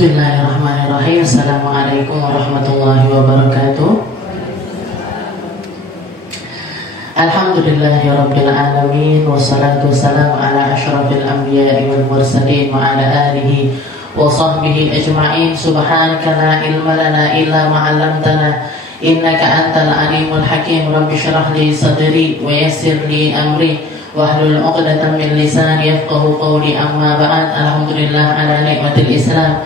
Bismillahirrahmanirrahim. Assalamualaikum warahmatullahi wabarakatuh. Alhamdulillahirabbil alamin wassalatu wassalamu ala asyrafil anbiya'i wal mursalin wa ala alihi wa sahbihi ajma'in. Subhanaka la ilma lana illa ma 'allamtana innaka antal alimul hakim. Rabbi shrah li sadri wa yassir li amri wahlul 'uqdatam min lisani yafqahu qawli. Amma ba'd. Alhamdulillah ala nikmatil Islam,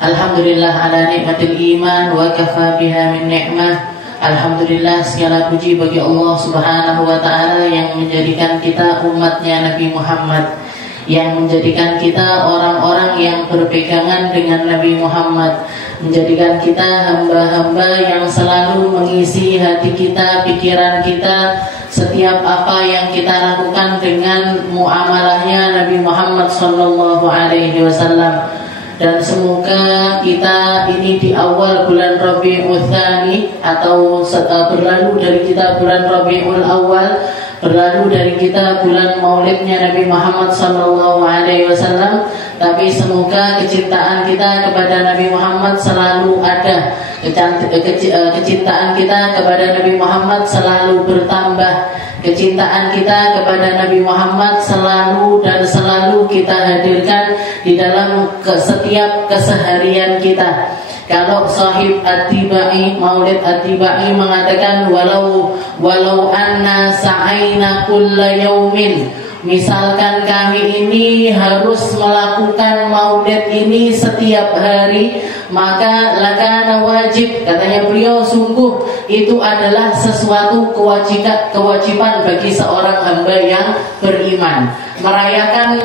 alhamdulillah ala nikmatil iman, wa kafa biha min ni'mah. Alhamdulillah, segala puji bagi Allah Subhanahu wa ta'ala yang menjadikan kita umatnya Nabi Muhammad, yang menjadikan kita orang-orang yang berpegangan dengan Nabi Muhammad, menjadikan kita hamba-hamba yang selalu mengisi hati kita, pikiran kita, setiap apa yang kita lakukan dengan muamalahnya Nabi Muhammad sallallahu alaihi wasallam. Dan semoga kita ini di awal bulan Rabiul Tsani atau berlalu dari kita bulan Rabiul Awal, berlalu dari kita bulan Maulidnya Nabi Muhammad sallallahu alaihi wasallam, tapi semoga kecintaan kita kepada Nabi Muhammad selalu ada, kecintaan kita kepada Nabi Muhammad selalu bertambah, kecintaan kita kepada Nabi Muhammad selalu dan selalu kita hadirkan di dalam setiap keseharian kita. Kalau sahib At-Tibai, Maulid At-Tibai mengatakan walau anna sa'aina kulla yaumin, misalkan kami ini harus melakukan maulid ini setiap hari, maka lakana wajib, katanya beliau, sungguh itu adalah sesuatu kewajiban bagi seorang hamba yang beriman. Merayakan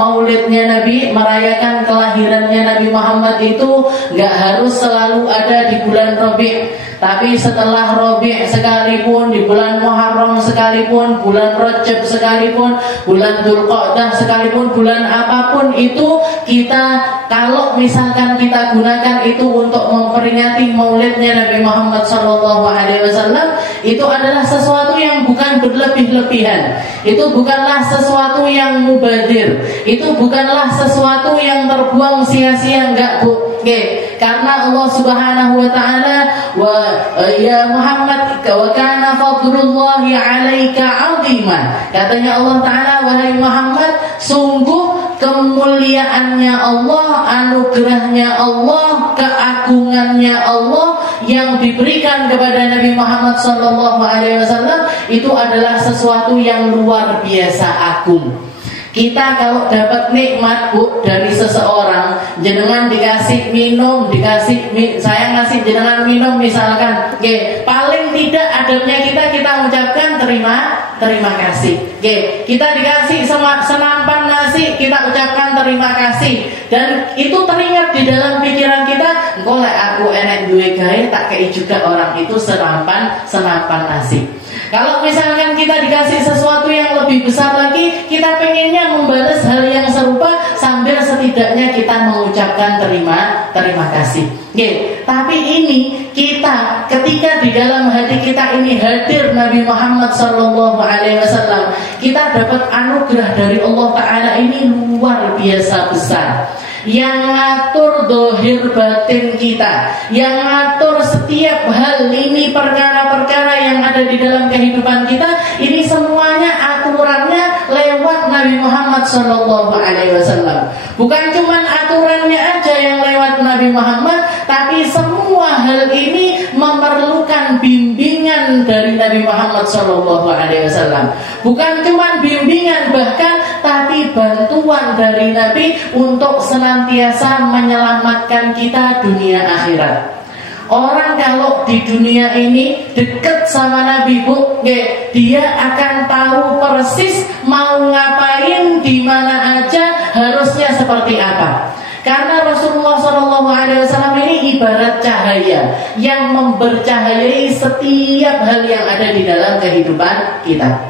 maulidnya Nabi, merayakan kelahirannya Nabi Muhammad itu gak harus selalu ada di bulan Rabi', tapi setelah Rabi' sekalipun, di bulan Muharram sekalipun, bulan Rajab sekalipun, bulan Dzulqa'dah sekalipun, bulan apapun itu, kita kalau misalkan kita gunakan itu untuk memperingati maulidnya Nabi Muhammad SAW, itu adalah sesuatu yang bukan berlebih-lebihan, itu bukanlah sesuatu yang mubadir, itu bukanlah sesuatu yang terbuang sia-sia, enggak Bu. Karena Allah Subhanahu wa ta'ala, ya Muhammad, wa kana fadlullahi 'alaika 'azima. Katanya Allah Ta'ala, wahai Muhammad, sungguh kemuliaannya Allah, anugerahnya Allah, keagungannya Allah yang diberikan kepada Nabi Muhammad SAW itu adalah sesuatu yang luar biasa agung. Kita kalau dapat nikmat Bu dari seseorang, jenengan dikasih minum, saya ngasih jenengan minum misalkan, paling tidak adabnya kita mengucapkan terima kasih. Kita dikasih senampan nasi, kita ucapkan terima kasih, dan itu teringat di dalam pikiran kita, engko lek aku enek duwe gawe tak kei juga orang itu senampan nasi. Kalau misalkan kita dikasih sesuatu yang lebih besar lagi, kita pengennya membalas hal yang serupa sambil setidaknya kita mengucapkan terima kasih. Tapi ini kita ketika di dalam hati kita ini hadir Nabi Muhammad SAW, kita dapat anugerah dari Allah Ta'ala ini luar biasa besar, yang ngatur dohir batin kita, yang ngatur setiap hal ini, perkara-perkara yang ada di dalam kehidupan kita ini semuanya aturannya lewat Nabi Muhammad SAW. Bukan cuma aturannya aja yang lewat Nabi Muhammad, tapi semua hal ini memerlukan bimbingan dari Nabi Muhammad SAW. Bukan cuma bimbingan, bahkan tapi bantuan dari Nabi untuk senantiasa menyelamatkan kita dunia akhirat. Orang kalau di dunia ini dekat sama Nabi Bu, dia akan tahu persis mau ngapain, di mana aja, harusnya seperti apa. Karena Rasulullah SAW ini ibarat cahaya yang membercahayai setiap hal yang ada di dalam kehidupan kita.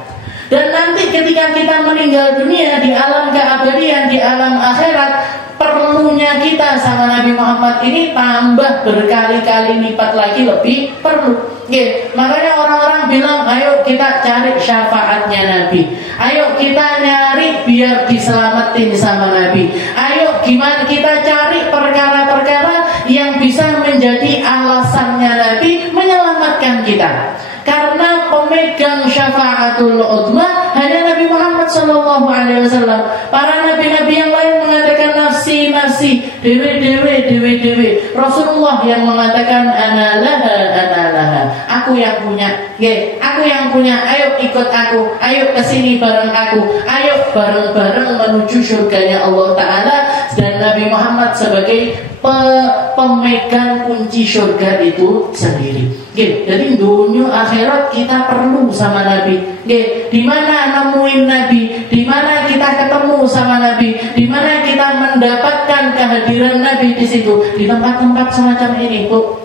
Dan nanti ketika kita meninggal dunia di alam keabadian, di alam akhirat, perlunya kita sama Nabi Muhammad ini tambah berkali-kali lipat lagi lebih perlu. Makanya orang-orang bilang, ayo kita cari syafaatnya Nabi, ayo kita nyari biar diselamatin sama Nabi, ayo gimana kita cari perkara-perkara menjadi alasannya Nabi menyelamatkan kita. Karena pemegang syafaatul uzma hanya Nabi Muhammad SAW. Para nabi-nabi yang lain mengatakan nafsi, dewe. Rasulullah yang mengatakan ana laha. Aku yang punya. Aku yang punya. Ayo ikut aku. Ayo kesini bareng aku. Ayo bareng-bareng menuju surganya Allah Ta'ala. Dan Nabi Muhammad sebagai pemegang kunci surga itu sendiri. Jadi dunia akhirat kita perlu sama Nabi. Di mana nemuin Nabi, di mana kita ketemu sama Nabi, di mana kita mendapatkan kehadiran Nabi di situ, di tempat-tempat semacam ini, Bu.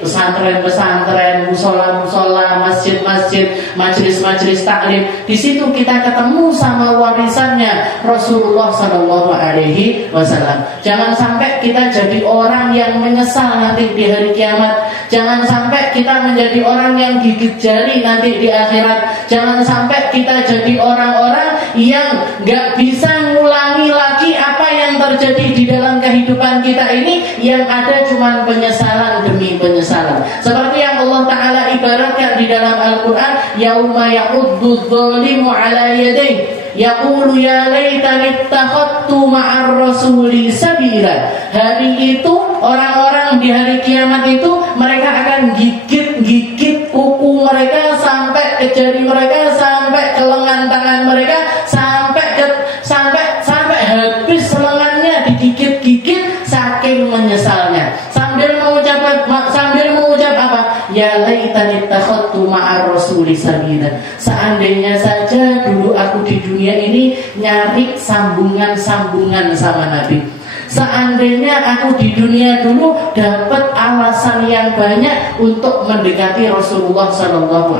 Pesantren-pesantren, musola-musola, masjid-masjid, majelis-majelis taklim. Di situ kita ketemu sama warisannya Rasulullah SAW. Jangan sampai kita jadi orang yang menyesal nanti di hari kiamat. Jangan sampai kita menjadi orang yang gigit jari nanti di akhirat. Jangan sampai kita jadi orang-orang yang gak bisa ngulangi lagi apa yang terjadi di dalam kehidupan kita ini, yang ada cuma penyesalan demi penyesalan. Seperti yang Allah Ta'ala ibaratkan di dalam Al-Quran, yauma ya'uddu dzalimu ala yadayhi yaqulu ya laitani ittakhadtu ma'ar rasuli sabila. Hari itu orang-orang di hari kiamat itu mereka akan gigit kuku mereka sampai ke jari mereka, sampai ke lengan tangan mereka, sampai habis lengannya digigit-gigit saking menyesalnya. Sambil mengucap apa? Ya laitani ittakhadtu ma'ar rasuli sabila. Seandainya saja dulu aku di dunia ini nyari sambungan sama Nabi. Seandainya aku di dunia dulu dapat alasan yang banyak untuk mendekati Rasulullah SAW.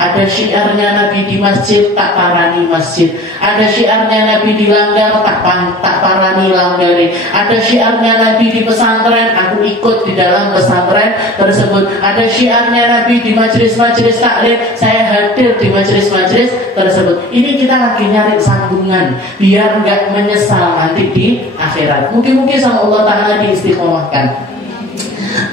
Ada syiarnya Nabi di masjid, tak parani masjid. Ada syiarnya Nabi di langgar, tak parani langgari. Ada syiarnya Nabi di pesantren, aku ikut di dalam pesantren tersebut. Ada syiarnya Nabi di majelis-majelis taklim, saya hadir di majelis-majelis tersebut. Ini kita lagi nyari sambungan biar nggak menyesal nanti di akhirat. Mungkin sama Allah Ta'ala diistiqomahkan.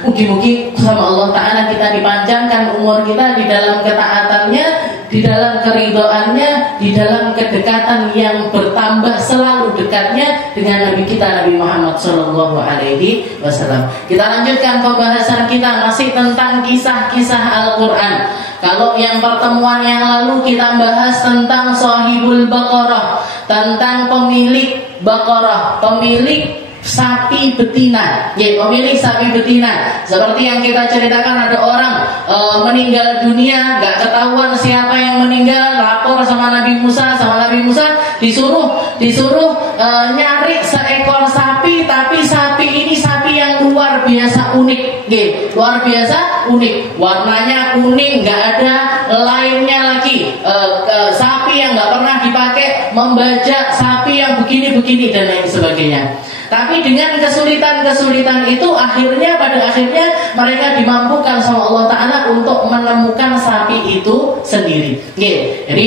Mungkin sama Allah Ta'ala kita dipanjangkan umur kita di dalam ketaatannya, di dalam keridhoannya, di dalam kedekatan yang bertambah selalu dekatnya dengan Nabi kita Nabi Muhammad SAW. Kita lanjutkan pembahasan kita masih tentang kisah-kisah Al-Quran. Kalau yang pertemuan yang lalu kita bahas tentang Shahibul Baqarah, tentang pemilik Baqarah, pemilik sapi betina, pemilik sapi betina. Seperti yang kita ceritakan, ada orang meninggal dunia, gak ketahuan siapa yang meninggal, lapor sama Nabi Musa, disuruh nyari seekor sapi, tapi sapi ini sapi yang luar biasa unik, luar biasa unik, warnanya kuning, gak ada lainnya lagi, sapi yang gak pernah dipakai membajak, sapi yang begini-begini dan lain sebagainya. Tapi dengan kesulitan itu pada akhirnya mereka dimampukan sama Allah Ta'ala untuk menemukan sapi itu sendiri. Jadi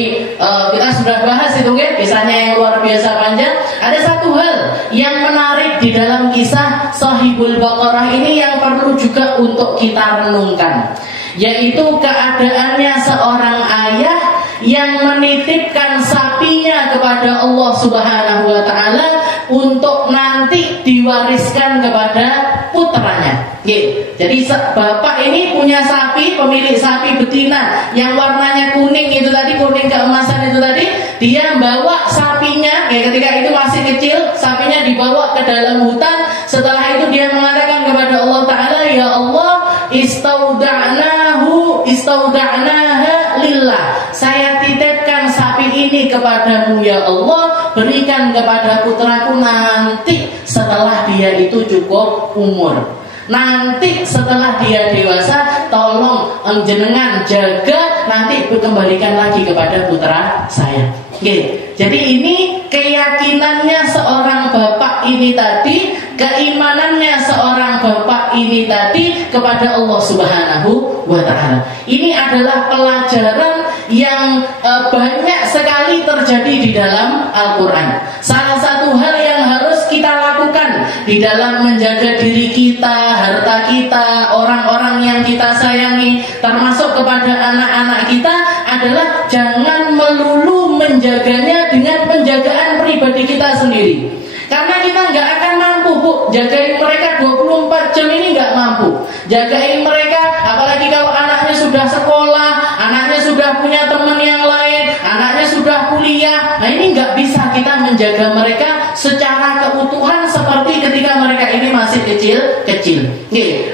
kita sudah bahas itu kisahnya yang luar biasa panjang. Ada satu hal yang menarik di dalam kisah Shahibul Baqarah ini yang perlu juga untuk kita renungkan, yaitu keadaannya seorang ayah yang menitipkan sapinya kepada Allah Subhanahu wa Ta'ala untuk nanti diwariskan kepada putranya. Jadi bapak ini punya sapi, pemilik sapi betina yang warnanya kuning itu tadi, kuning keemasan itu tadi. Dia bawa sapinya, ketika itu masih kecil, sapinya dibawa ke dalam hutan. Setelah itu dia mengatakan kepada Allah Ta'ala, ya Allah, istauda'naha lillah. Saya titipkan sapi ini kepadamu ya Allah, berikan kepada putraku nanti setelah dia itu cukup umur. Nanti setelah dia dewasa, tolong jenengan jaga, nanti kembalikan lagi kepada putra saya. Jadi ini keyakinannya seorang bapak ini tadi, keimanannya seorang bapak ini tadi kepada Allah Subhanahu wa Ta'ala. Ini adalah pelajaran yang banyak sekali terjadi di dalam Al-Quran. Salah satu hal yang harus kita lakukan lakukan di dalam menjaga diri kita, harta kita, orang-orang yang kita sayangi, termasuk kepada anak-anak kita adalah jangan melulu menjaganya dengan penjagaan pribadi kita sendiri. Karena kita nggak akan mampu, Bu, jagain mereka 24 jam ini nggak mampu. Jagain mereka, apalagi kalau anaknya sudah sekolah, anaknya sudah punya teman yang lain, anaknya sudah kuliah. Nah ini nggak bisa kita menjaga mereka secara keutuhan seperti ketika mereka ini masih kecil-kecil.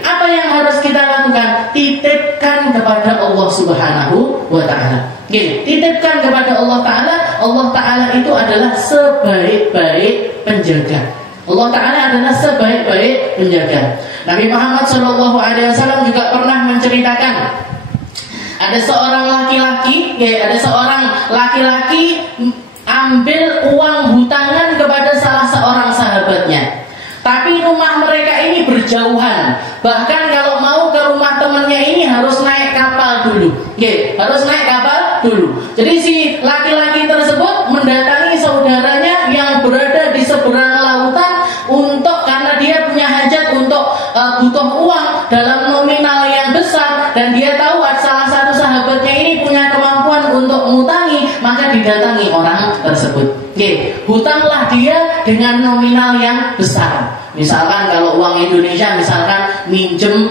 Apa yang harus kita lakukan? Titipkan kepada Allah Subhanahu wa Ta'ala. Titipkan kepada Allah Ta'ala. Allah Ta'ala itu adalah sebaik-baik penjaga. Allah Ta'ala adalah sebaik-baik penjaga. Nabi Muhammad SAW juga pernah menceritakan ada seorang laki-laki ambil uang hutangan kepada salah seorang sahabatnya. Tapi rumah mereka ini berjauhan. Bahkan kalau mau ke rumah temannya ini harus naik kapal dulu. Harus naik kapal dulu. Jadi si laki-laki tersebut mendatangi saudaranya yang berada di seberang lautan karena dia punya hajat untuk butuh uang dalam nominal yang besar, dan dia tahu salah satu sahabatnya ini punya kemampuan untuk ngutangi, maka didatangi orang tersebut. Hutanglah dia dengan nominal yang besar. Misalkan kalau uang Indonesia, misalkan minjem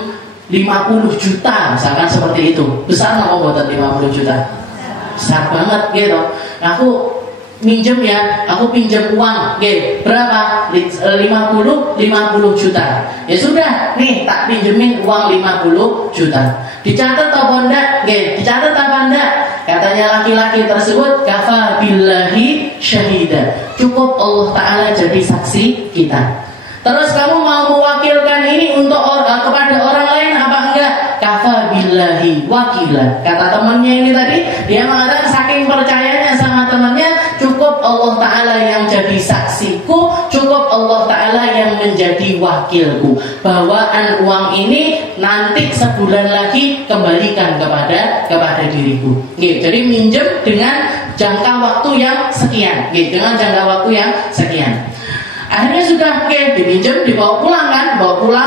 50 juta, misalkan seperti itu. Besar nggak mau buat 50 juta? Besar banget gitu. Aku minjem ya, aku pinjam uang, berapa? 50 juta. Ya sudah, nih tak pinjemin uang 50 juta. Dicatat apa enggak? Dicatat apa enggak? Katanya laki-laki tersebut, kafa billahi syahida. Cukup Allah Ta'ala jadi saksi kita. Terus kamu mau mewakilkan ini untuk kepada orang lain apa enggak? Kafa billahi wakila. Kata temannya ini tadi, dia mengatakan saking percayanya sama temannya, cukup Allah Ta'ala yang jadi saksiku, cukup Allah Ta'ala yang menjadi wakilku. Bawaan uang ini nanti sebulan lagi kembalikan kepada diriku. Jadi minjem dengan jangka waktu yang sekian. Dengan jangka waktu yang sekian. Akhirnya sudah dipinjam, dibawa pulang kan,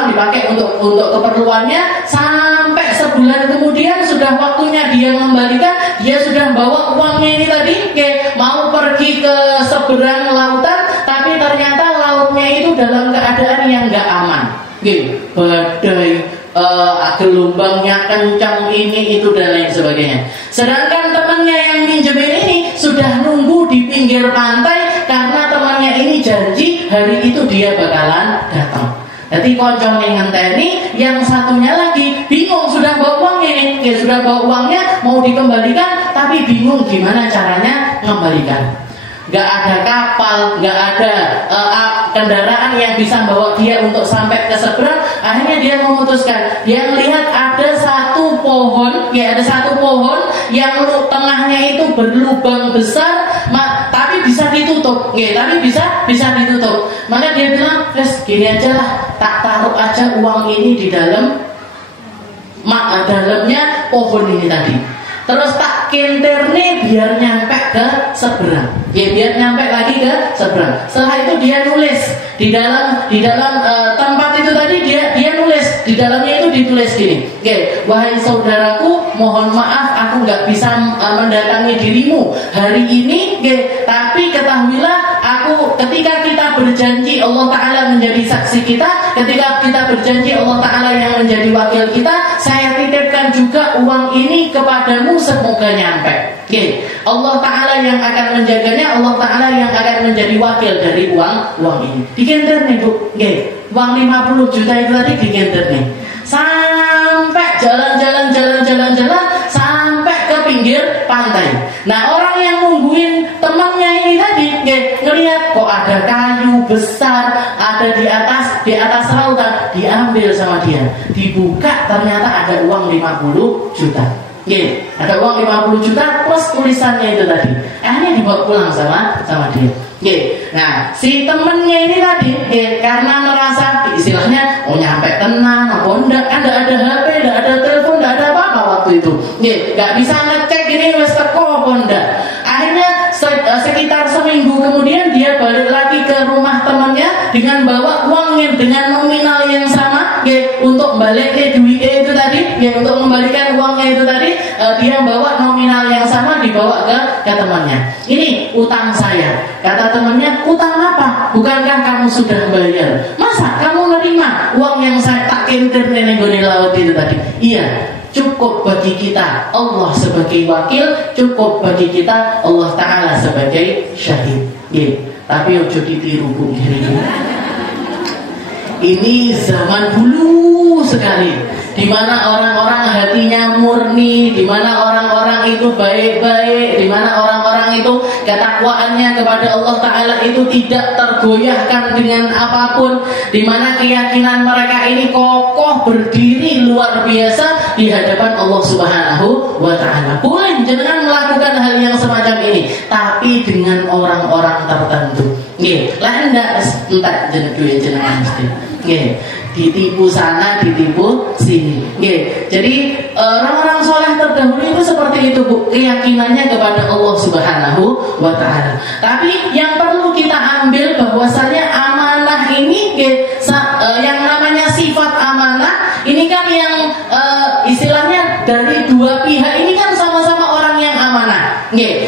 dipakai untuk keperluannya. Sampai sebulan kemudian sudah waktunya dia mengembalikan. Dia sudah bawa uangnya ini tadi, mau pergi ke seberang lautan, tapi ternyata lautnya itu dalam keadaan yang nggak aman. Badai, gelombangnya kencang, ini itu dan lain sebagainya. Sedangkan temannya yang minjemin ini sudah nunggu di pinggir pantai karena temannya ini janji hari itu dia bakalan datang. Jadi koncone ngenteni, yang satunya lagi bingung, sudah bawa uangnya ini, sudah bawa uangnya mau dikembalikan, tapi bingung gimana caranya mengembalikan. Gak ada kapal, gak ada kendaraan yang bisa bawa dia untuk sampai ke seberang. Akhirnya dia memutuskan, dia melihat ada satu pohon, ada satu pohon yang tengahnya itu berlubang besar, tapi bisa ditutup, tapi bisa ditutup. Maka dia bilang, gini aja lah, tak taruh aja uang ini di dalamnya pohon ini tadi. Terus tak kenterne biar nyampe ke seberang. Biar nyampe lagi ke seberang. Setelah itu dia nulis di dalam tempat itu tadi, dia nulis di dalamnya itu ditulis gini. Wahai saudaraku, mohon maaf aku nggak bisa mendatangi dirimu hari ini. Tapi ketahuilah aku ketika kita berjanji Allah Ta'ala menjadi saksi kita, ketika kita berjanji Allah Ta'ala yang menjadi wakil kita, saya titipkan juga uang ini kepadamu, semoga nyampe. Allah Ta'ala yang akan menjaganya, Allah Ta'ala yang akan menjadi wakil dari uang ini. Digenter nih Bu, uang 50 juta itu tadi digenter nih. Sampai jalan-jalan sampai ke pinggir pantai. Nah orang yang nungguin temannya ini tadi ngelihat kok ada kayu besar ada di atas lautan, diambil sama dia, dibuka ternyata ada uang 50 juta. Ada uang 50 juta plus tulisannya itu tadi. Akhirnya dibawa pulang sama dia. Nah, si temennya ini tadi karena merasa istilahnya nyampe tenang, apa enggak, ada HP, enggak ada telepon, enggak ada apa-apa waktu itu. Enggak bisa ngecek ini wis teko apa enggak. Akhirnya sekitar seminggu kemudian dia balik lagi ke rumah temannya dengan bawa untuk mengembalikan uangnya itu tadi, dia bawa nominal yang sama dibawa ke temannya. Ini utang saya. Kata temannya, utang apa? Bukankah kamu sudah bayar? Masa kamu nerima uang yang saya tak kintir neneng goni laut itu tadi? Iya. Cukup bagi kita Allah sebagai wakil, cukup bagi kita Allah Ta'ala sebagai syahid. Tapi ojo ditiru Bu. Ini zaman dulu sekali, di mana orang-orang hatinya murni, di mana orang-orang itu baik-baik, di mana orang-orang itu ketakwaannya kepada Allah Ta'ala itu tidak tergoyahkan dengan apapun, di mana keyakinan mereka ini kokoh berdiri luar biasa di hadapan Allah Subhanahu wa Ta'ala. Boleh jangan melakukan hal yang semacam ini, tapi dengan orang-orang tertentu. Lah enggak entar jenengan mesti. Ditipu sana, ditipu sini. Jadi orang-orang soleh terdahulu itu seperti itu Bu, keyakinannya kepada Allah Subhanahu wa Ta'ala. Tapi yang perlu kita ambil bahwasanya amanah ini, yang namanya sifat amanah ini kan yang istilahnya dari dua pihak ini kan sama-sama orang yang amanah.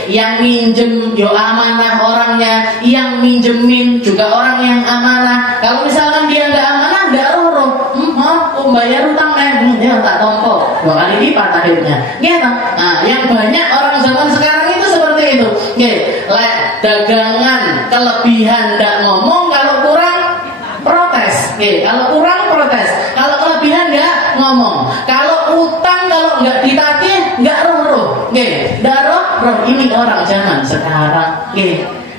Yang minjem yo amanah orangnya, yang minjemin juga orang yang amanah. Kalau misalkan dia nggak amanah, nggak roh, bayar utang ya tak tompo 2 kali lipat akhirnya. Nah, yang banyak orang zaman sekarang itu seperti itu. Dagangan kelebihan nggak ngomong, kalau kurang protes. Kalau kurang protes, kalau kelebihan nggak ngomong. Kalau utang kalau nggak ditagih nggak roh. Nggak roh. Ini orang zaman sekarang.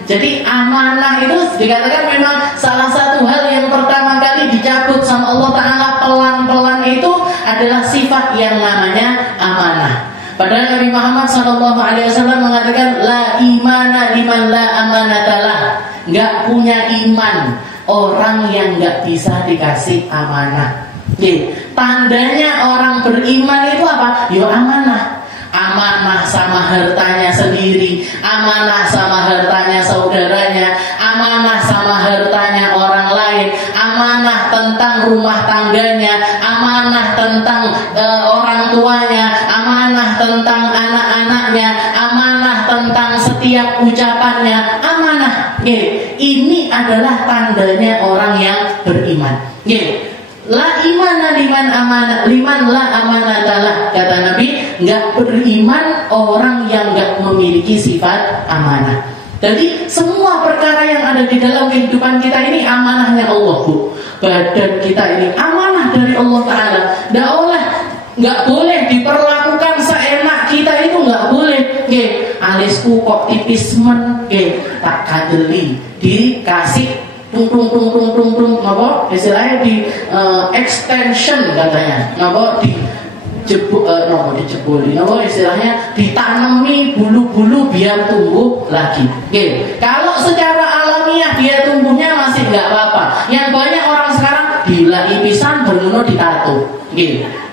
Jadi amanah itu dikatakan memang salah satu hal yang pertama kali dicabut sama Allah Ta'ala pelan-pelan itu adalah sifat yang namanya amanah. Padahal Nabi Muhammad SAW mengatakan la imana liman la amanatalah. Nggak punya iman orang yang nggak bisa dikasih amanah. Tandanya orang beriman itu apa? Yo amanah. Amanah sama hartanya sendiri, amanah sama hartanya saudaranya, amanah sama hartanya orang lain, amanah tentang rumah tangganya, amanah tentang orang tuanya, amanah tentang anak-anaknya, amanah tentang setiap ucapannya, amanah. Ini adalah tandanya orang yang beriman. La imana liman la amanatalah, kata Nabi, nggak beriman orang yang nggak memiliki sifat amanah. Jadi semua perkara yang ada di dalam kehidupan kita ini amanahnya Allah Bu. Badan kita ini amanah dari Allah Ta'ala. Nggak boleh diperlakukan seenak kita, itu nggak boleh. Alisku kok tipis men, tak kadeli, dikasih tung apa istilahnya di extension katanya, apa dijeboli, apa istilahnya ditanami bulu-bulu biar tumbuh lagi. Kalau secara alamiah dia tumbuhnya masih nggak apa-apa. Yang banyak orang sekarang dilai pisan bernuno ditato.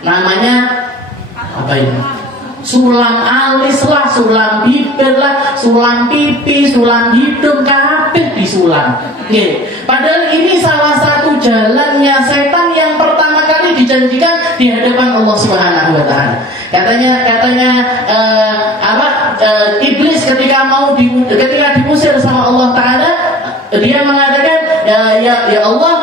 Namanya apa ini? Sulam alis lah, sulam bibir lah, sulam pipi, sulam hidung, kabeh disulam. Padahal ini salah satu jalannya setan yang pertama kali dijanjikan di hadapan Allah Subhanahu wa Ta'ala. Katanya iblis ketika diusir sama Allah Ta'ala, dia mengatakan ya Allah,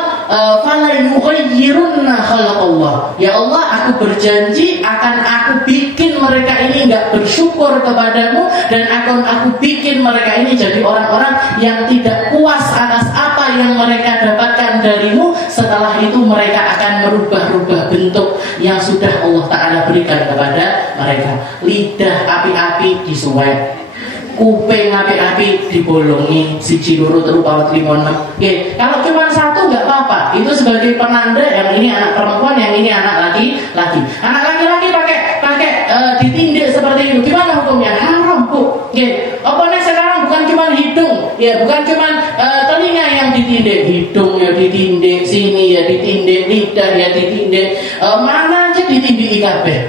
fala yughayyirunna khalaqallah. Ya Allah, aku berjanji akan aku bikin mereka ini enggak bersyukur kepadamu, dan akan aku bikin mereka ini jadi orang-orang yang tidak puas atas apa yang mereka dapatkan darimu. Setelah itu mereka akan merubah-rubah bentuk yang sudah Allah Ta'ala berikan kepada mereka. Lidah api-api disuwek, kuping api-api dibolongi, siji loro telu papat lima enam. Kalau cuma satu nggak apa-apa, itu sebagai penanda yang ini anak perempuan, yang ini anak laki-laki. Anak laki-laki pakai ditindik seperti itu, gimana hukumnya? Haram Bu. Apanya sekarang bukan cuma hidung, bukan cuma telinga yang ditindik, hidung ya ditindik, sini ya ditindik, lidah ya ditindik, mana aja ditindik kabeh.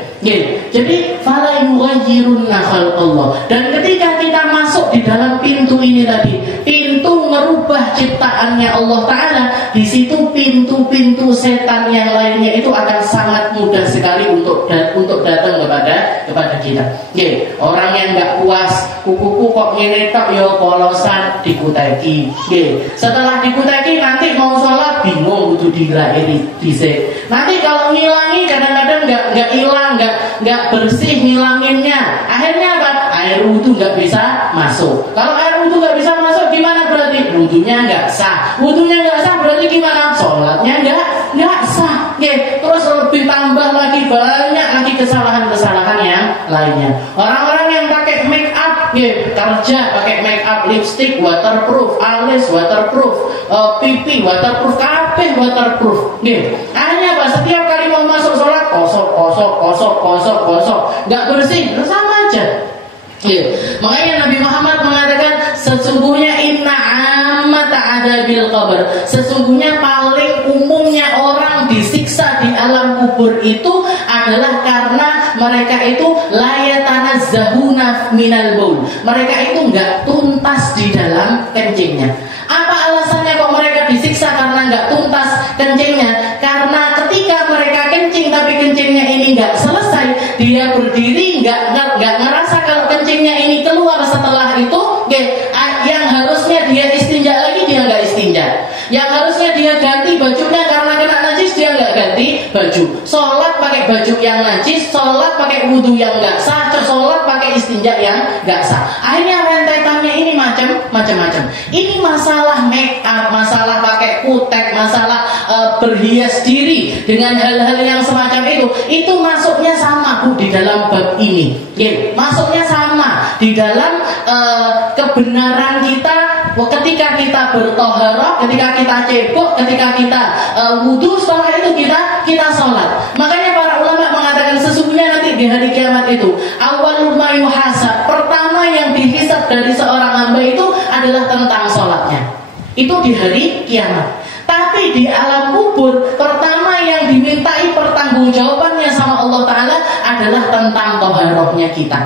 Jadi fala yughayyirunna khalqallah. Dan ketika kita masuk di dalam pintu ini tadi, pintu merubah ciptaannya Allah Ta'ala, di situ pintu pintu-pintu setan yang lainnya itu akan sangat mudah sekali untuk datang kepada kita. Nggih, orang yang nggak puas, kukuku kok ngene tok ya polosan dikuteki. Nggih, setelah dikuteki nanti mau sholat bingung kudu dilahiri dhisik. Nanti kalau ngilangi kadang-kadang nggak hilang, nggak bersih ngilanginnya. Akhirnya apa? Air wudu nggak bisa masuk. Kalau air wudu nggak bisa masuk gimana berarti? Wudunya nggak sah. Wudunya nggak sah berarti gimana? Sholatnya nggak sah. Oke, terus lebih tambah lagi banyak lagi kesalahan-kesalahan yang lainnya. Orang-orang yang pakai make up, kerja pakai make up, lipstick waterproof, alis waterproof, pipi waterproof, kabeh waterproof. Akhirnya apa? Setiap kali mau masuk sholat kosok, nggak bersih, sama aja. Makanya Nabi Muhammad mengatakan sesungguhnya inna ammata adabil qabr, sesungguhnya paling umumnya orang disiksa di alam kubur itu adalah karena mereka itu layatanazzahuna minal baul, mereka itu nggak tuntas di dalam kencingnya. Apa alasannya kok mereka disiksa karena nggak tuntas kencingnya? Karena ketika mereka kencing tapi kencingnya ini nggak selesai, dia berdiri nggak ngerasa kalau kencingnya ini keluar. Setelah itu, yang harusnya dia istinja lagi dia nggak istinja, yang harusnya dia ganti bajunya karena kena najis dia nggak ganti baju, sholat pakai baju yang najis, sholat pakai wudhu yang nggak sah, sholat pakai istinja yang nggak sah. Akhirnya rentetannya ini macam-macam. Ini masalah make up, masalah pakai kutek, masalah berhias diri dengan hal-hal yang semacam itu masuknya sama Bu di dalam bab ini. Masuknya sama di dalam kebenaran kita ketika kita bertoharah, ketika kita cebok, ketika kita wudhu, setelah itu kita sholat. Makanya para ulama mengatakan sesungguhnya nanti di hari kiamat itu awalul ma yuhasab, pertama yang dihisab dari seorang hamba itu adalah tentang sholatnya. Itu di hari kiamat. Tapi di alam kubur pertama yang dimintai pertanggungjawabannya sama Allah Ta'ala adalah tentang toharahnya kita,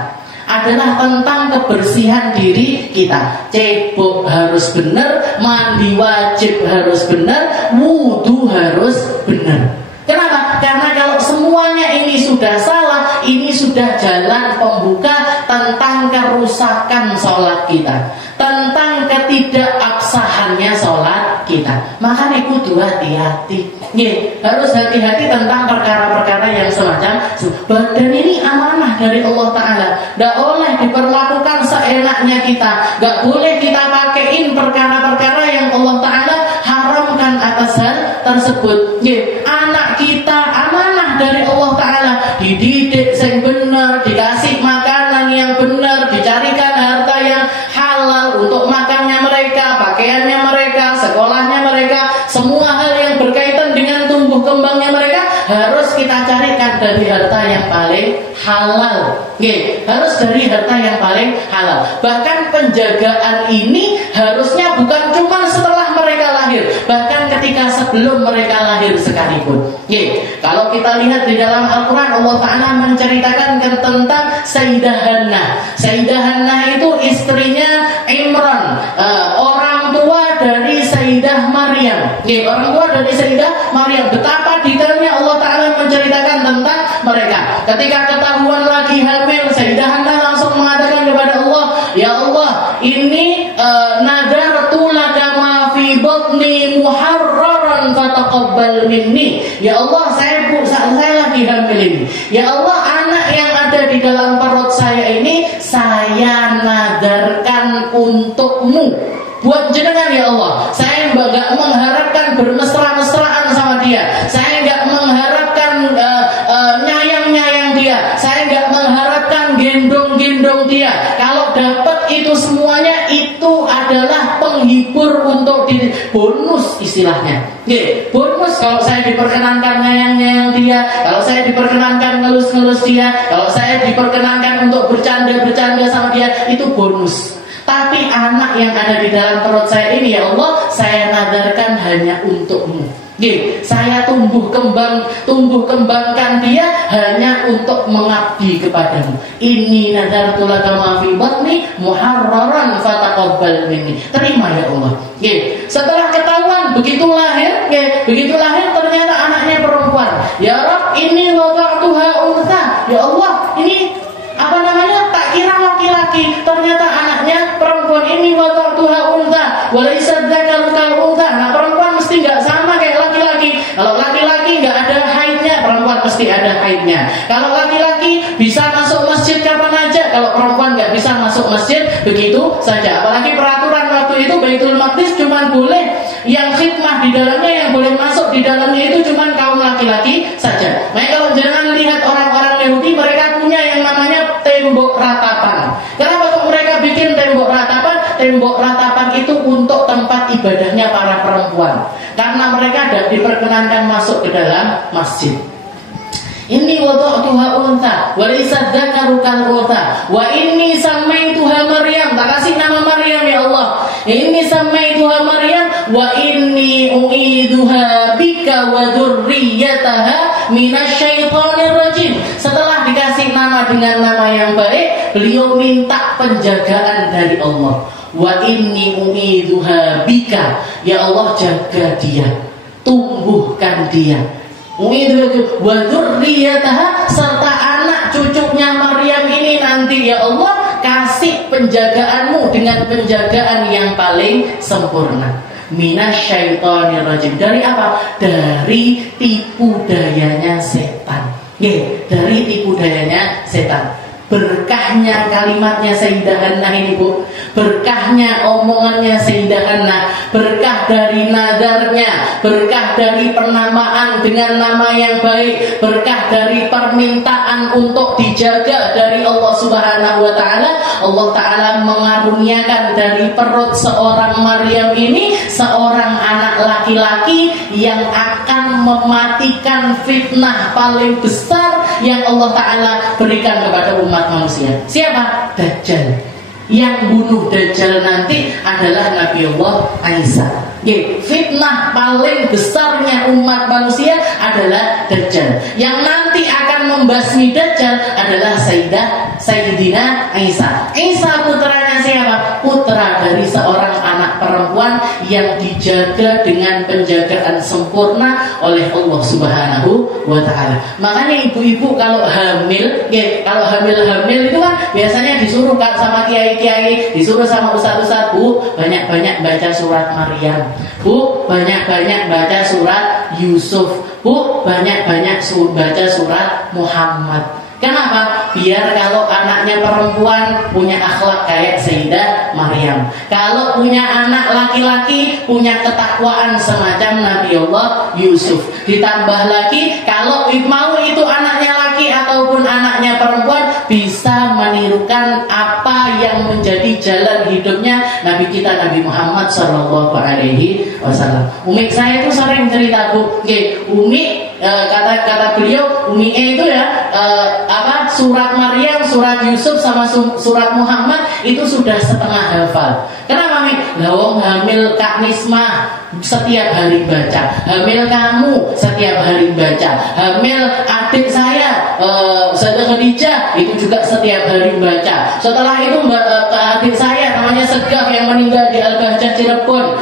adalah tentang kebersihan diri kita. Cebok harus benar, mandi wajib harus benar, wudhu harus benar. Kenapa? Karena kalau semuanya ini sudah salah, ini sudah jalan pembuka tentang kerusakan sholat kita, tentang ketidakabsahannya sholat kita. Makanya kudu hati-hati. Harus hati-hati tentang perkara-perkara yang semacam. Badan ini amanah dari Allah Ta'ala, tidak boleh diperlakukan seenaknya kita, tidak boleh kita pakaiin perkara-perkara yang Allah Ta'ala haramkan atas hal tersebut. Anak kita amanah dari Allah Ta'ala, dididik yang benar, dikasih makanan yang benar, dicarikan harta yang halal untuk makannya mereka, pakaiannya mereka, sekolahnya mereka, semua hal yang berkaitan dengan tumbuh kembangnya mereka harus kita carikan dari harta yang paling halal. Harus dari harta yang paling halal. Bahkan penjagaan ini harusnya bukan cuma setelah mereka lahir, bahkan ketika sebelum mereka lahir sekalipun. Kalau kita lihat di dalam Al-Quran, Allah Ta'ala menceritakan tentang Sayyidah Hannah. Sayyidah Hannah itu istrinya Imran, orang tua dari Sayyidah Maryam. Orang tua dari Sayyidah Maryam. Betapa detailnya Allah Ta'ala menceritakan tentang mereka. Ketika ketahuan lagi hamil, Sayyidah Hannah langsung mengatakan kepada Allah, ya Allah, ini nadartu laka ma fi batni muharraran fataqabbal minni. Ya Allah, saya lagi hamil ini. Ya Allah, anak yang ada di dalam perut saya ini saya nadarkan untukmu, buat jenengan ya Allah. Saya enggak mengharapkan bermesra-mesraan sama dia, saya enggak mengharapkan nyayang-nyayang dia, saya enggak mengharapkan gendong-gendong dia. Kalau dapat itu semuanya, itu adalah penghibur untuk diri, bonus istilahnya. Bonus kalau saya diperkenankan nyayang-nyayang dia, kalau saya diperkenankan ngelus-ngelus dia, kalau saya diperkenankan untuk bercanda-bercanda sama dia, itu bonus. Tapi anak yang ada di dalam perut saya ini, ya Allah, saya nadarkan hanya untukmu. Saya tumbuh kembangkan dia hanya untuk mengabdi kepadamu. Ini nadartu laka ma fi batni muharraran fataqabbal minni. Terima ya Allah. Setelah ketahuan begitu lahir laki-laki nggak ada haidnya, perempuan pasti ada haidnya. Kalau laki-laki bisa masuk masjid kapan aja, kalau perempuan nggak bisa masuk masjid begitu saja. Apalagi peraturan waktu itu Baitul Maqdis cuma boleh yang khidmah di dalamnya, yang boleh masuk di dalamnya itu cuma kaum laki-laki saja. Makanya kalau jangan lihat orang-orang Yahudi, mereka punya yang namanya tembok ratapan. Kenapa kok mereka bikin tembok ratapan? Tembok ratapan itu untuk tempat ibadahnya para perempuan, karena mereka tidak diperkenankan masuk ke dalam masjid. Inni wada'tuha unta wa laysa dzakaru kal unta wa inni samaituha Maryam. Tak kasih nama Maryam ya Allah. Inni samaituha Maryam wa inni u'iduha bika wa dzurriyyataha minasyaitonir rajim. Setelah dikasih nama dengan nama yang baik, beliau minta penjagaan dari Allah. Wa inni u'iduha bika, ya Allah jaga dia, tumbuhkan dia. U'iduha wa dzurriyyataha, serta anak cucunya Maryam ini nanti ya Allah kasih penjagaanmu dengan penjagaan yang paling sempurna. Minasyaitonir rajim. Dari apa? Dari tipu dayanya setan. Dari tipu dayanya setan. Berkahnya kalimatnya Sayyidah Hannah ini Bu, berkahnya omongannya Sayyidah Hannah, berkah dari nadarnya, berkah dari penamaan dengan nama yang baik, berkah dari permintaan untuk dijaga dari Allah Subhanahu wa Ta'ala. Allah Ta'ala mengaruniakan dari perut seorang Maryam ini seorang anak laki-laki yang akan mematikan fitnah paling besar yang Allah Ta'ala berikan kepada umat manusia. Siapa? Dajjal. Yang bunuh Dajjal nanti adalah Nabi Allah Isa. Fitnah paling besarnya umat manusia adalah Dajjal. Yang nanti akan membasmi Dajjal adalah Sayyidina Isa. Isa putranya siapa? Putra dari seorang anak perempuan yang dijaga dengan penjagaan sempurna oleh Allah Subhanahu wa Ta'ala. Makanya ibu-ibu kalau hamil, kalau hamil itu kan biasanya disuruh sama kiai-kiai, disuruh sama ustaz-ustaz, Bu, banyak-banyak baca surat Maryam, Bu, banyak-banyak baca surat Yusuf, Bu, banyak-banyak baca surat Muhammad. Kenapa? Biar kalau anaknya perempuan punya akhlak kayak Sayyidah Maryam. Kalau punya anak laki-laki punya ketakwaan semacam Nabi Allah Yusuf. Ditambah lagi kalau mau itu anaknya laki ataupun anaknya perempuan bisa menirukan apa yang menjadi jalan hidupnya Nabi kita Nabi Muhammad Sallallahu Alaihi Wasallam. Umi saya itu sering cerita Bu, Umi kata beliau Umi itu ya surat Maryam, surat Yusuf sama surat Muhammad itu sudah setengah hafal. Kenapa Mi? Lawang hamil Kak Nisma setiap hari baca, hamil kamu setiap hari baca, hamil adik saya Sayyidah Khadijah itu juga setiap hari baca. Setelah itu adik saya namanya Segaf yang meninggal di Al-Bahjah Cirebon,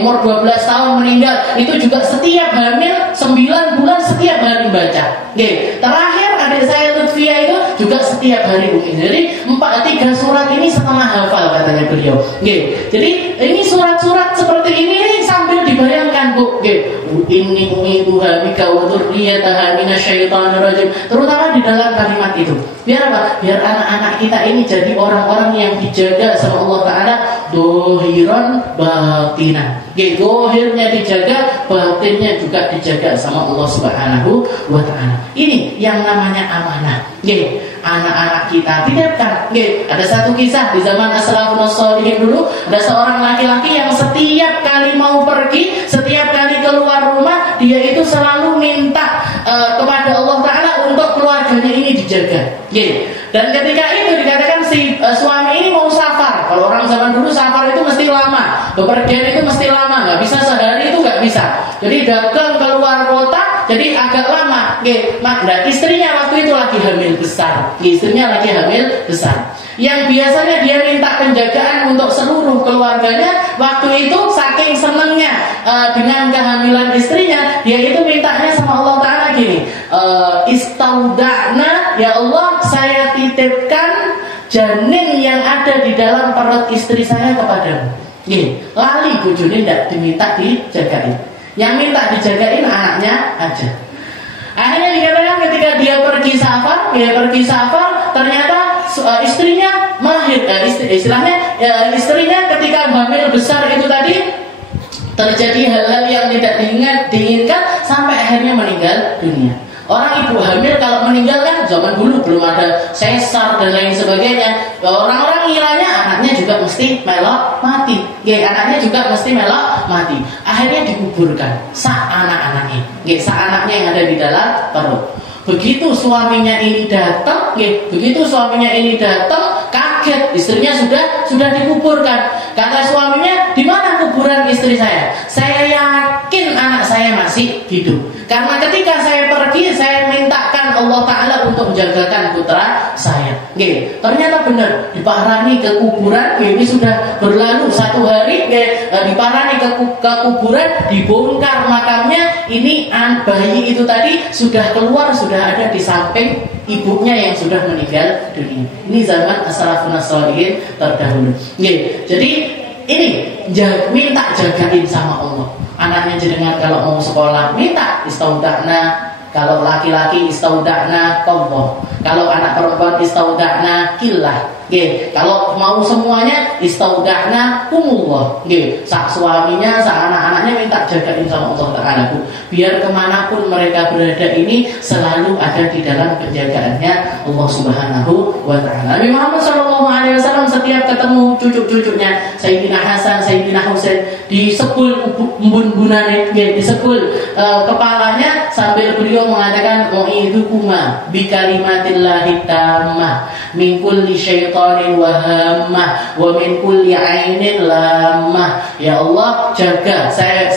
umur 12 tahun meninggal, itu juga setiap hamil 9 bulan setiap hari baca. Terakhir adik saya Lutfia itu juga setiap hari Bu. Jadi 3 surat ini setengah hafal katanya beliau. Jadi ini surat-surat seperti ini sambil dibayangkan Bu. Inni u'iduha bika wa dzurriyyataha minasyaitonir rajim. Terutama di dalam kalimat itu. Biar apa? Biar anak-anak kita ini jadi orang-orang yang dijaga sama Allah Ta'ala dohiran batinah. Dohirnya dijaga, batinnya juga dijaga sama Allah Subhanahu wa Ta'ala. Ini yang namanya amanah. Anak-anak kita titipkan. Ada satu kisah di zaman as-salafun as-shalihin dulu, ada seorang laki-laki yang setiap kali mau pergi, setiap kali keluar rumah, dia itu selalu minta kepada Allah Ta'ala untuk keluarganya ini dijaga. Dan ketika itu dikatakan si suami ini mau safar. Kalau orang zaman dulu safar itu mesti lama, bepergian itu mesti lama, nggak bisa sehari itu nggak bisa. Jadi dagang keluar kota, jadi agak lama. Nah, istrinya waktu itu lagi hamil besar. Istrinya lagi hamil besar. Yang biasanya dia minta penjagaan untuk seluruh keluarganya, waktu itu saking senengnya dengan kehamilan istrinya, dia itu mintanya sama Allah Ta'ala gini, istauda'na, ya Allah saya titipkan janin yang ada di dalam perut istri saya kepadamu. Lali bojone tidak diminta dijagain, yang minta dijagain anaknya aja. pergi safar, ternyata istrinya melahirkan, istilahnya istrinya ketika hamil besar itu tadi terjadi hal-hal yang tidak diinginkan sampai akhirnya meninggal dunia. Orang ibu hamil kalau meninggal kan zaman dulu belum ada sesar dan lain sebagainya. Orang-orang ngiranya anaknya juga mesti melok mati. Anaknya juga mesti melok mati. Akhirnya dikuburkan anak-anaknya. Anaknya yang ada di dalam perut. Begitu suaminya ini datang, kaget, istrinya sudah dikuburkan. Kata suaminya, di mana kuburan istri saya? Saya yakin anak saya masih hidup. Karena ketika saya pergi, saya mintakan Allah Ta'ala untuk menjagakan putra saya. Ternyata benar, diparani ke kuburan. Ini sudah berlalu 1 hari, diparani ke kuburan, dibongkar makamnya. Ini bayi itu tadi sudah keluar, sudah ada di samping ibunya yang sudah meninggal dunia. Ini zaman as-salafun as-shalihin terdahulu. Jadi ini minta jagain sama Allah. Anaknya jenengan kalau mau sekolah minta istauda'na, kalau laki-laki istauda'na qawwah, kalau anak perempuan istauda'na killah. Kalau mau semuanya istauda'na kumullah. Sak suaminya, sak anak-anaknya minta jagain sama Allah Ta'ala. Biar kemanapun mereka berada ini selalu ada di dalam penjagaannya Allah Subhanahu wa Ta'ala. Nabi Muhammad SAW setiap ketemu cucu-cucunya Sayyidina Hasan, Sayyidina Husain, disepul embun-embunane, disepul kepalanya sambil beliau mengatakan mu'idukuma bi kalimatillahi tammah min kulli syaitanin wa hammah wa min kulli ainin lamah. Ya Allah, jaga saya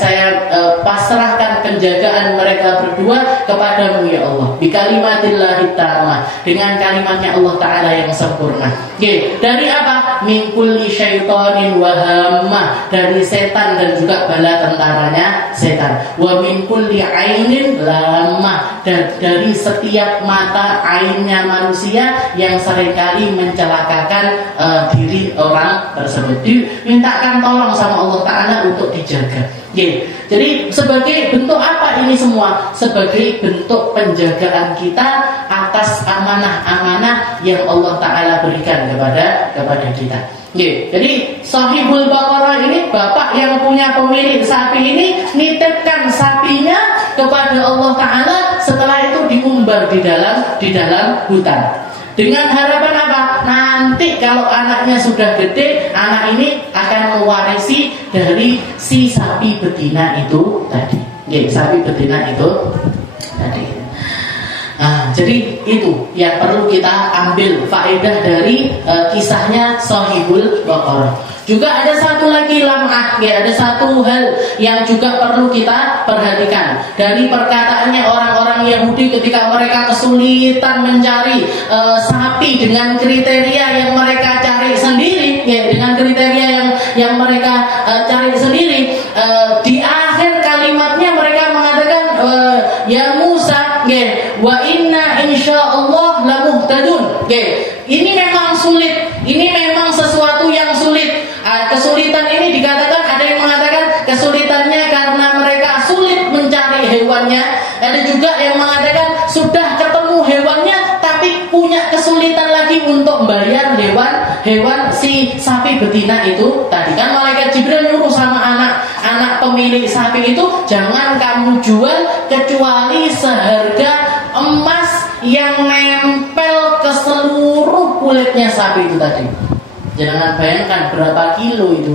pasrahkan penjagaan mereka berdua kepadamu ya Allah. Bi kalimatillahi tammah, dengan kalimatnya Allah Ta'ala yang sempurna. Dari apa? Min kulli syaitanin wa hammah, dari setan dan juga bala tentaranya setan. Wa min kulli ainin lamah, dan dari setiap mata ainnya manusia yang seringkali mencelakakan diri orang tersebut. Dimintakan tolong sama Allah Ta'ala untuk dijaga. Jadi sebagai bentuk apa ini semua? Sebagai bentuk penjagaan kita atas amanah-amanah yang Allah Ta'ala berikan kepada kita. Jadi Sahibul Baqarah ini, bapak yang punya pemilik sapi ini nitipkan sapinya kepada Allah Ta'ala, setelah itu diumbar di dalam hutan. Dengan harapan apa? Nanti kalau anaknya sudah gede, anak ini akan mewarisi dari si sapi betina itu tadi. Sapi betina itu tadi. Jadi itu yang perlu kita ambil faedah dari kisahnya Sahibul Baqarah. Juga ada satu lagi lam'ah, ada satu hal yang juga perlu kita perhatikan dari perkataannya orang-orang Yahudi ketika mereka kesulitan mencari sapi dengan kriteria yang mereka cari sendiri, dengan kriteria yang mereka cari sendiri. Di akhir kalimatnya mereka mengatakan ya Musa, wa inna insyaallah lamuhtadun. Ini memang sulit, ini memang sesuatu yang sulit. Kesulitan ini dikatakan, ada yang mengatakan kesulitannya karena mereka sulit mencari hewannya. Ada juga yang mengatakan sudah ketemu hewannya tapi punya kesulitan lagi untuk membayar hewan si sapi betina itu tadi. Kan malaikat Jibril nyuruh sama anak pemilik sapi itu, jangan kamu jual kecuali seharga emas yang nempel ke seluruh kulitnya sapi itu tadi. Jangan bayangkan berapa kilo itu.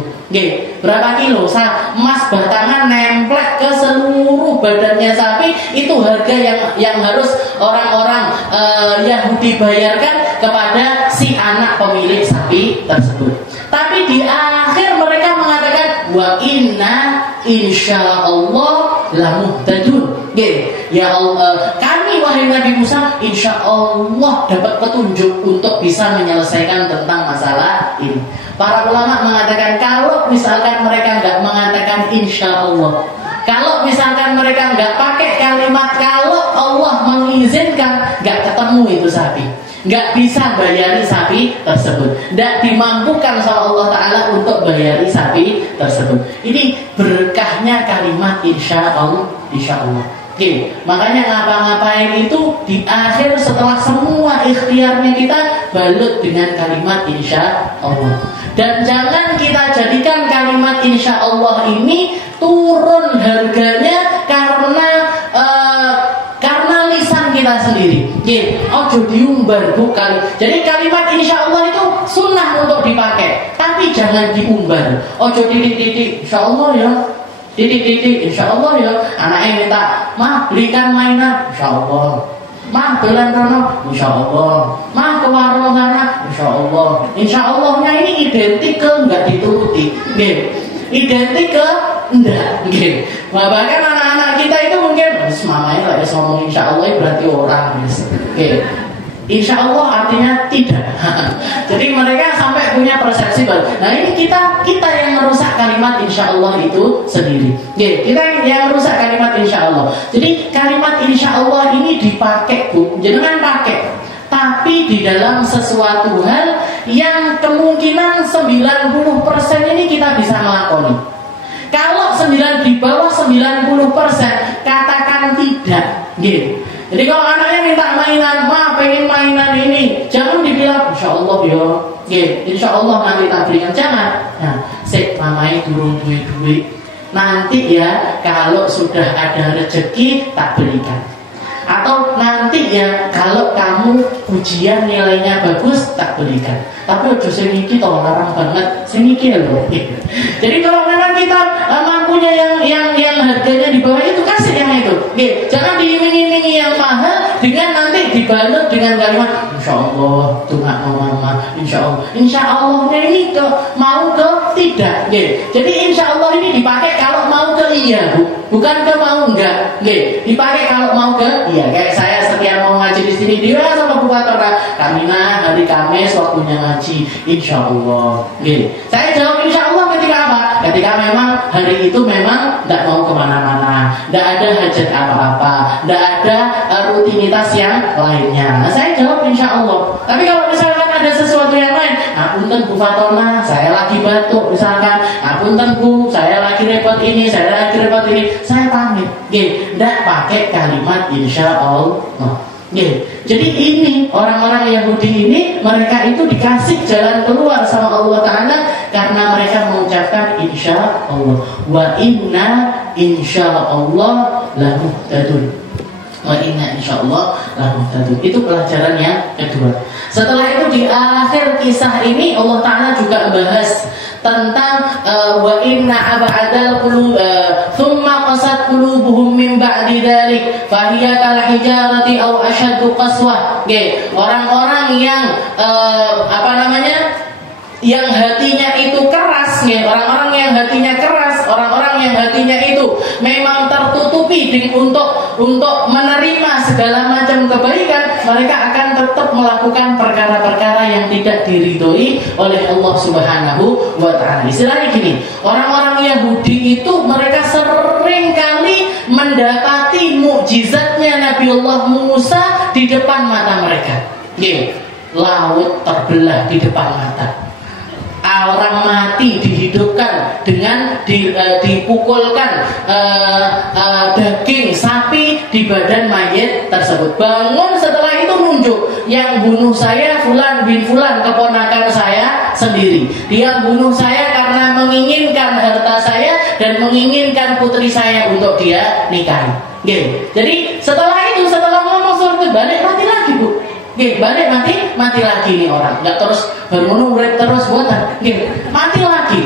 Berapa kilo emas batangan nemplek ke seluruh badannya sapi, itu harga yang harus orang-orang Yahudi bayarkan kepada si anak pemilik sapi tersebut. Tapi di akhir mereka mengatakan wa inna insyaallah lamuhtadun. Ya Allah, kami wahai Nabi Musa insyaallah dapat petunjuk untuk bisa menyelesaikan tentang masalah ini. Para ulama mengatakan kalau misalkan mereka nggak mengatakan insyaallah, kalau misalkan mereka nggak pakai kalimat kalau Allah mengizinkan, nggak ketemu itu sapi, nggak bisa bayari sapi tersebut, nggak dimampukan sama Allah Ta'ala untuk bayari sapi tersebut. Ini berkahnya kalimat insyaallah. Makanya ngapa-ngapain itu di akhir setelah semua ikhtiarnya kita balut dengan kalimat insya Allah. Dan jangan kita jadikan kalimat insya Allah ini turun harganya karena lisan kita sendiri. Ojo diumbar, bukan. Jadi kalimat insya Allah itu sunnah untuk dipakai, tapi jangan diumbar. Ojo titik-titik insya Allah ya, titik-titik insya Allah ya. Anaknya minta, "Mah, belikan mainan." Insya Allah. "Mah, dolan rono." Insya Allah. "Mah, ke warung sana." Insya Allah. Insya Allahnya ini identik ke enggak dituruti. Identik ke enggak. Bahkan anak-anak kita itu mungkin mamanya lah ya ngomong insya Allah berarti orang. Insya Allah artinya tidak. Jadi mereka sampai punya persepsi baru. Nah ini kita yang merusak kalimat insya Allah itu sendiri. Kita yang merusak kalimat insya Allah. Jadi kalimat insya Allah ini dipakai, Bu, jangan pakai, tapi di dalam sesuatu hal yang kemungkinan 90% ini kita bisa melakoni. Kalau di bawah 90%, katakan tidak. Jadi kalau anaknya minta mainan, "Ma, pengen mainan ini," jangan dibilang insya Allah ya, insya Allah nanti tak berikan. Jangan. Nah, mamai turun duit. Nanti ya kalau sudah ada rezeki tak berikan. Atau nanti ya kalau kamu ujian nilainya bagus tak berikan. Tapi ojo sing iki to larang banget, sing iki lho. Jadi kalau memang kita mampunya yang harganya di bawah itu, kasih yang itu. Jangan diiming-imingi yang mahal dengan nanti dibalut dengan kalimat insya Allah, tunggu mama, insya Allah. Insya Allahnya ini mau ke tidak. Jadi insya Allah ini dipakai kalau mau ke iya, Bu. Bukan ke mau enggak. Dipakai kalau mau ke iya. Kayak saya setiap mau ngaji di sini, dia sama Bu Fatora, "Kamina hari Kamis waktunya ngaji, insya Allah." Saya jawab insya Allah ketika apa? Ketika memang hari itu memang tidak mau kemana-mana, tidak ada hajat apa-apa, tidak ada rutinitas yang lainnya. Nah, saya jawab insya Allah. Tapi kalau misalkan ada sesuatu yang lain, "Apunten Bu Fatona, saya lagi batuk," misalkan, "Apunten Bu, saya lagi repot ini, saya lagi repot ini," saya pamit. Tidak pakai kalimat insya Allah. Jadi ini orang-orang Yahudi ini, mereka itu dikasih jalan keluar sama Allah Ta'ala karena mereka mengucapkan insya Allah. Wa inna insya Allah lamuhtadun. Wa inna insya Allah lamuhtadun. Itu pelajaran yang kedua. Setelah itu di akhir kisah ini Allah Ta'ala juga bahas tentang wa inna ab'adal qulub thumma qasat qulubuhum min ba'di dzalik fa hiya kal hijarati aw ashaddu qaswah. Orang-orang yang yang hatinya itu keras, orang-orang yang hatinya keras, orang-orang yang hatinya itu memang tertutupi untuk menerima segala macam kebaikan, mereka akan tetap melakukan perkara-perkara yang tidak diridhoi oleh Allah Subhanahu wa Ta'ala. Istilahnya gini, orang-orang Yahudi itu mereka sering kali mendapati mukjizatnya Nabiullah Musa di depan mata mereka. Laut terbelah di depan mata. Orang mati dihidupkan dengan dipukulkan daging sapi di badan mayit tersebut. Bangun setelah itu nunjuk, yang bunuh saya Fulan bin Fulan, keponakan saya sendiri. Dia bunuh saya karena menginginkan harta saya dan menginginkan putri saya untuk dia nikahi. Jadi setelah ngomong seperti itu, balik mati lagi, Bu. Balik mati lagi nih orang, nggak terus bermunul terus buatan, mati lagi.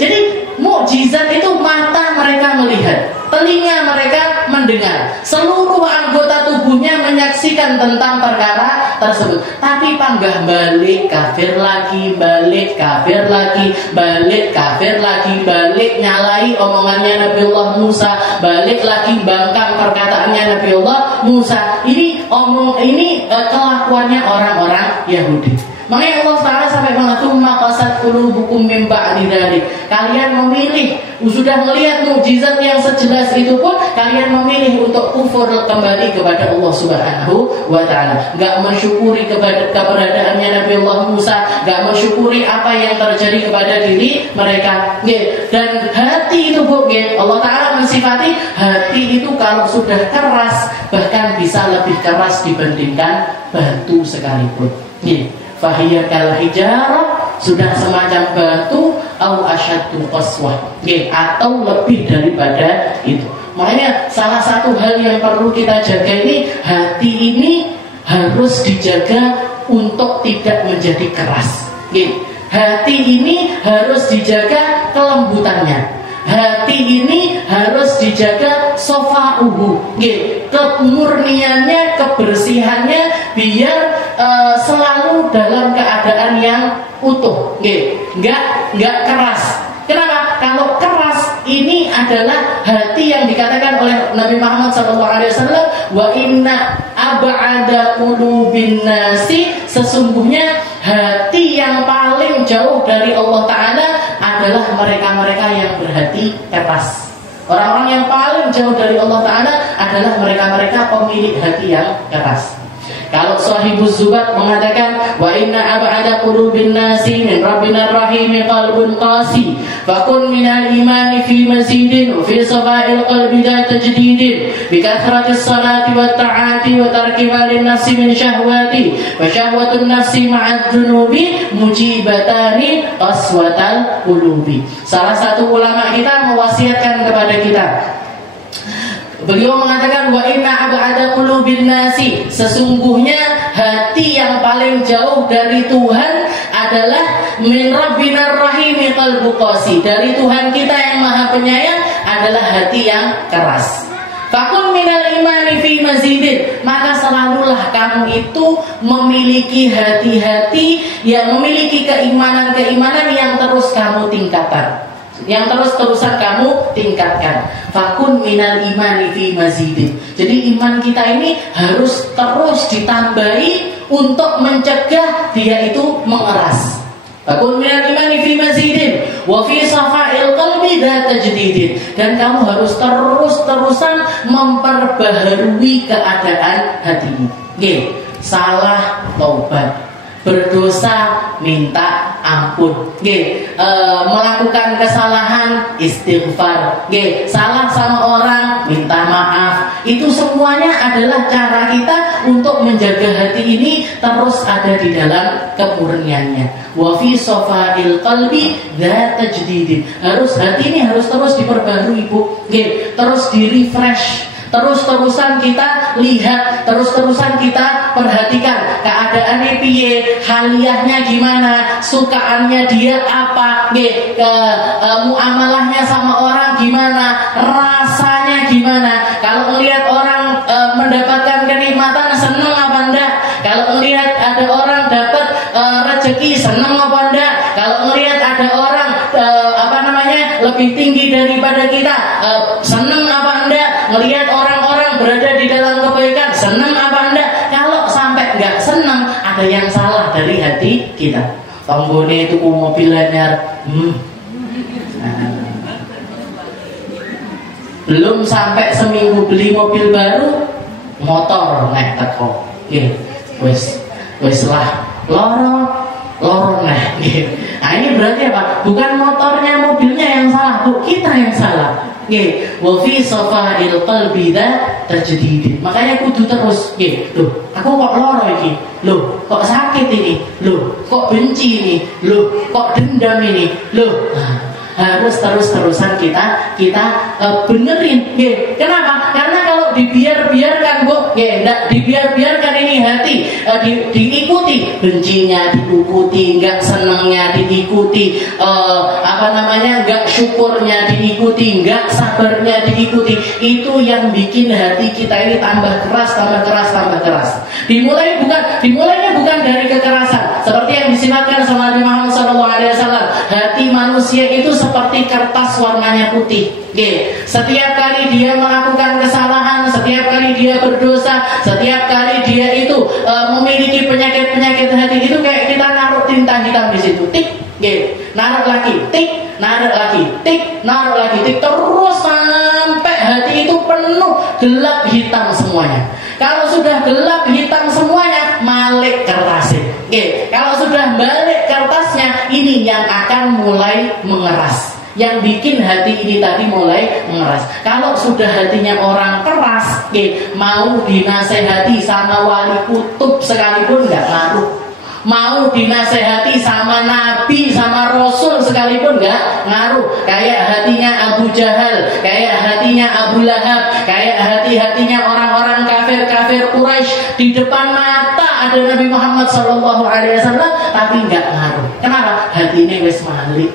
Jadi mukjizat itu mata mereka melihat, telinga mereka mendengar, seluruh anggota tubuhnya menyaksikan tentang perkara tersebut. Tapi panggah balik kafir lagi, balik kafir lagi, balik kafir lagi, balik nyalai omongannya Nabiullah Musa, balik lagi bangkang perkataannya Nabiullah Musa. Ini kelakuannya orang-orang Yahudi. Makanya Allah Ta'ala sampai mengatakan maqasat qulubukum min ba'di dzalik. Kalian memilih, sudah melihat mukjizat yang sejelas itu pun kalian memilih untuk kufur kembali kepada Allah Subhanahu wa Ta'ala. Enggak mensyukuri keberadaannya Nabi Allah Musa, enggak mensyukuri apa yang terjadi kepada diri mereka. Dan hati itu Bu, Allah Ta'ala mensifati hati itu kalau sudah keras bahkan bisa lebih keras dibandingkan batu sekalipun. Fahiyya kal hijarah, sudah semacam batu, au asyaddu qaswah, atau lebih daripada itu. Makanya salah satu hal yang perlu kita jaga ini, hati ini harus dijaga untuk tidak menjadi keras. Hati ini harus dijaga kelembutannya. Hati ini harus dijaga sofa'uhu, kemurniannya, kebersihannya, biar selalu dalam keadaan yang utuh, nggak keras. Kenapa? Kalau keras ini adalah hati yang dikatakan oleh Nabi Muhammad SAW, wa inna ab'ada qulubin nasi, sesungguhnya hati yang paling jauh dari Allah Ta'ala adalah mereka-mereka yang berhati keras. Orang-orang yang paling jauh dari Allah Ta'ala adalah mereka-mereka pemilik hati yang keras. Kalau Sahibuz Zubat mengatakan wa inna ab'ada qulubin nasi min rabbina rahim qalbun qasi fakun minal imani fi mazidin wa fi safa'il qalbi la tajdidin bi kathratis salati wat ta'ati wa tarki malin nafsi min syahwati wa syahwatun nafsi ma'ad dunubi mujibatani qaswatal qulubi. Salah satu ulama kita mewasiatkan kepada kita, beliau mengatakan wa inna ab'ada qulubin nasi, sesungguhnya hati yang paling jauh dari Tuhan adalah min rabbina rahimi qalbu qasi, dari Tuhan kita yang Maha Penyayang adalah hati yang keras. Fakun minal imani fi mazidin, maka selalulah kamu itu memiliki hati-hati yang memiliki keimanan-keimanan yang terus kamu tingkatkan, yang terus-terusan kamu tingkatkan. Fakun minal imani fi mazidin. Jadi iman kita ini harus terus ditambahi untuk mencegah dia itu mengeras. Fakun minal imani fi mazidin wa fi safa'il qalbi la tajdidin. Dan kamu harus terus-terusan memperbaharui keadaan hatimu. Salah taubat, berdosa minta ampun, melakukan kesalahan istighfar, salah sama orang minta maaf. Itu semuanya adalah cara kita untuk menjaga hati ini terus ada di dalam kemurniannya. Wa fi safa'il qalbi la tajdidin. Hati ini harus terus diperbarui, Bu. Terus di-refresh. Terus-terusan kita lihat, terus-terusan kita perhatikan keadaannya piye, haliahnya gimana, sukaannya dia apa, muamalahnya sama orang gimana, rasanya gimana. Kalau melihat orang mendapatkan kenikmatan, senang apa enggak? Kalau melihat ada orang dapat rezeki, senang apa enggak? Kalau melihat ada orang lebih tinggi daripada kita, senang apa enggak? Melihat orang-orang berada di dalam kebaikan, senang apa enggak? Kalau sampai enggak senang, ada yang salah dari hati kita. Tanggone itu mobil anyar, belum sampai seminggu beli mobil baru, motor naik teko, wes lah lorong nah. Nah ini berarti apa? Bukan motornya, mobilnya yang salah, Bu, kita yang salah. Wa fi safa'il qalbi la tajdidin. Makanya kudu terus, loh, aku kok loro iki? Loh, kok sakit ini? Loh, kok benci ini? Loh, kok dendam ini? Loh, harus terus-terusan kita benerin. Kenapa? Karena kalau dibiarkan, Bu, enggak dibiarkan ini hati diikuti bencinya, diikuti enggak senangnya, diikuti enggak syukurnya, diikuti enggak sabarnya, diikuti. Itu yang bikin hati kita ini tambah keras. Dimulainya bukan dari kekerasan, seperti yang disifatkan sama Nabi Muhammad SAW. Hati manusia itu seperti kertas warnanya putih. Setiap kali dia melakukan kesalahan, setiap kali dia berdosa, setiap kali dia itu memiliki penyakit hati, itu kayak kita tinta hitam di situ, tik, naruh lagi, tik, naruh lagi, tik, naruh lagi, tik, terus sampai hati itu penuh gelap hitam semuanya. Kalau sudah gelap hitam semuanya, balik kertasnya. Kalau sudah balik kertasnya, ini yang akan mulai mengeras. Yang bikin hati ini tadi mulai mengeras. Kalau sudah hatinya orang keras, mau dinasehati sama wali kutub sekalipun nggak ngaruh. Mau dinasehati sama Nabi, sama Rasul sekalipun nggak ngaruh. Kayak hatinya Abu Jahal, kayak hatinya Abu Lahab, kayak hatinya orang-orang kafir Quraisy. Di depan mata ada Nabi Muhammad SAW, tapi nggak ngaruh. Kenapa? Hatinya wis malik.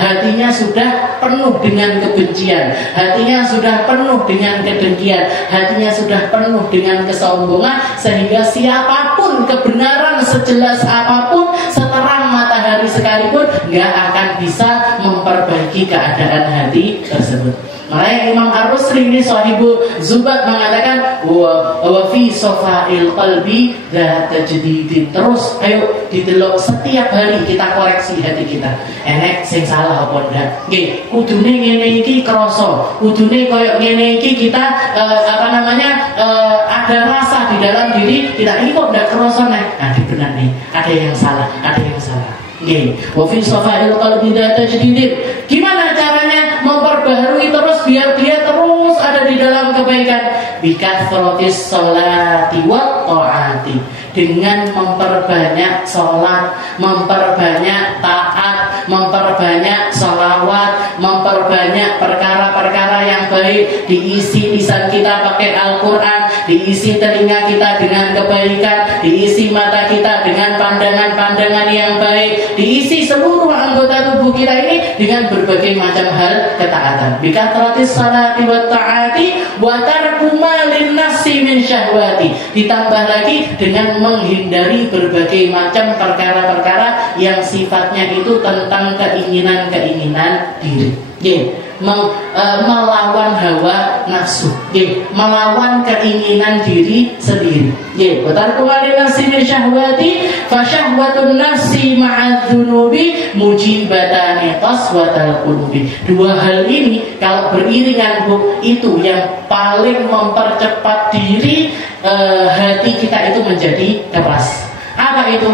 Hatinya sudah penuh dengan kebencian, hatinya sudah penuh dengan kedengkian, hatinya sudah penuh dengan kesombongan, sehingga siapapun kebenaran sejelas apapun, seterang matahari sekalipun, nggak akan bisa memperbaiki keadaan hati tersebut. Makanya Imam Ar-Rusli ini sahibu Zubat mengatakan wa fi safa'il qalbi la tajdidin. Terus ayo didelok setiap hari kita koreksi hati kita. Enek sing salah apa ndak? Nggih, kudune ngene iki krasa, kudune koyo ngene iki kita ada rasa di dalam diri kita ini kok ndak krasa nek. Nah, benar nih, ada yang salah, ada yang salah. Nggih, wa fi safa'il qalbi la tajdidin. Gimana caranya memperbaharui terus biar dia terus ada di dalam kebaikan? Bikathratis sholati wa ta'ati, dengan memperbanyak sholat, memperbanyak taat, memperbanyak sholawat, memperbanyak perkara-perkara yang baik. Diisi lisan kita pakai Al-Quran, diisi telinga kita dengan kebaikan, diisi mata kita dengan pandangan-pandangan yang baik, diisi seluruh anggota tubuh kita ini dengan berbagai macam hal ketaatan. Bikathratis sholati wa ta'ati wa tarku ma linnafsi min syahwati. Ditambah lagi dengan menghindari berbagai macam perkara-perkara yang sifatnya itu tentang keinginan-keinginan diri. Melawan hawa nafsu, melawan keinginan diri sendiri. Watarku nafsi min syahwati, fa syahwatun nafsi ma'adzunubi mujibatani qaswatal qulubi. Dua hal ini kalau beriringan, itu yang paling mempercepat diri hati kita itu menjadi keras. Apa itu?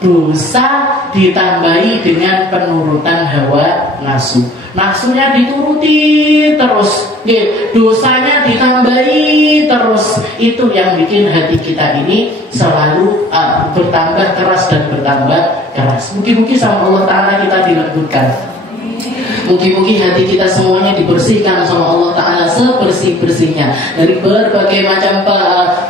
Dosa ditambahi dengan penurutan hawa nafsu. Nafsunya dituruti terus, dosanya ditambahi terus. Itu yang bikin hati kita ini selalu bertambah keras dan bertambah keras. Mungkin sama Allah Ta'ala kita dilembutkan. Mungkin hati kita semuanya dibersihkan sama Allah Ta'ala sebersih-bersihnya dari berbagai macam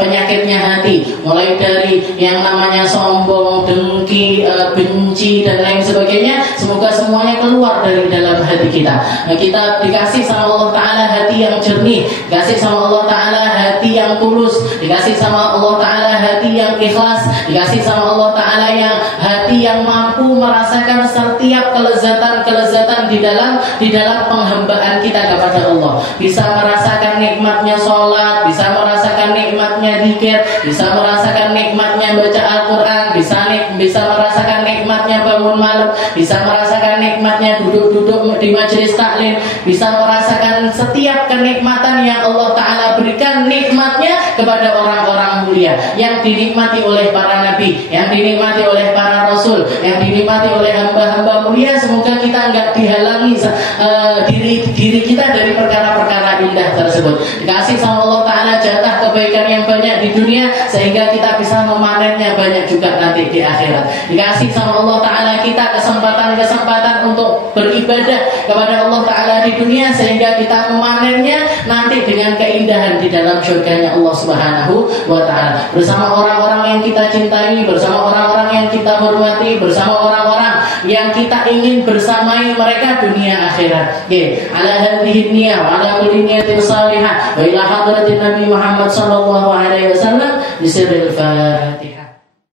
penyakitnya hati, mulai dari yang namanya sombong, dengki, benci dan lain sebagainya. Semoga semuanya keluar dari dalam hati kita. Kita dikasih sama Allah Ta'ala hati yang jernih, dikasih sama Allah Ta'ala hati yang tulus, dikasih sama Allah Ta'ala hati yang ikhlas, dikasih sama Allah Ta'ala yang hati yang mampu merasakan setiap kelezatan di dalam penghambaan kita kepada Allah. Bisa merasakan nikmatnya sholat, bisa merasakan nikmatnya zikir, bisa merasakan nikmatnya baca Al-Quran, bisa merasakan nikmatnya bangun malam, bisa merasakan nikmatnya duduk-duduk di majelis taklim, bisa merasakan setiap kenikmatan yang Allah Ta'ala berikan nikmatnya kepada orang-orang mulia, yang dinikmati oleh para nabi, yang dinikmati oleh para rasul, yang dinikmati oleh hamba-hamba mulia. Semoga kita enggak dihalangi diri kita dari perkara-perkara indah tersebut. Dikasih sama Allah Ta'ala jatah kebaikan yang banyak di dunia, sehingga kita bisa memanennya banyak juga nanti di akhirat. Dikasih sama Allah Ta'ala kita kesempatan untuk beribadah kepada Allah Ta'ala di dunia, sehingga kita memanennya nanti dengan keindahan di dalam surganya Allah Subhanahu wa Ta'ala, bersama orang-orang yang kita cintai, bersama orang-orang yang kita hormati, bersama orang-orang yang kita ingin bersamai mereka dunia akhirat. Ala hadhihi niyah wa ala kulli niyatin salihah wa ila hadratin Nabi Muhammad sallallahu alaihi wasallam bisirril Fatiha.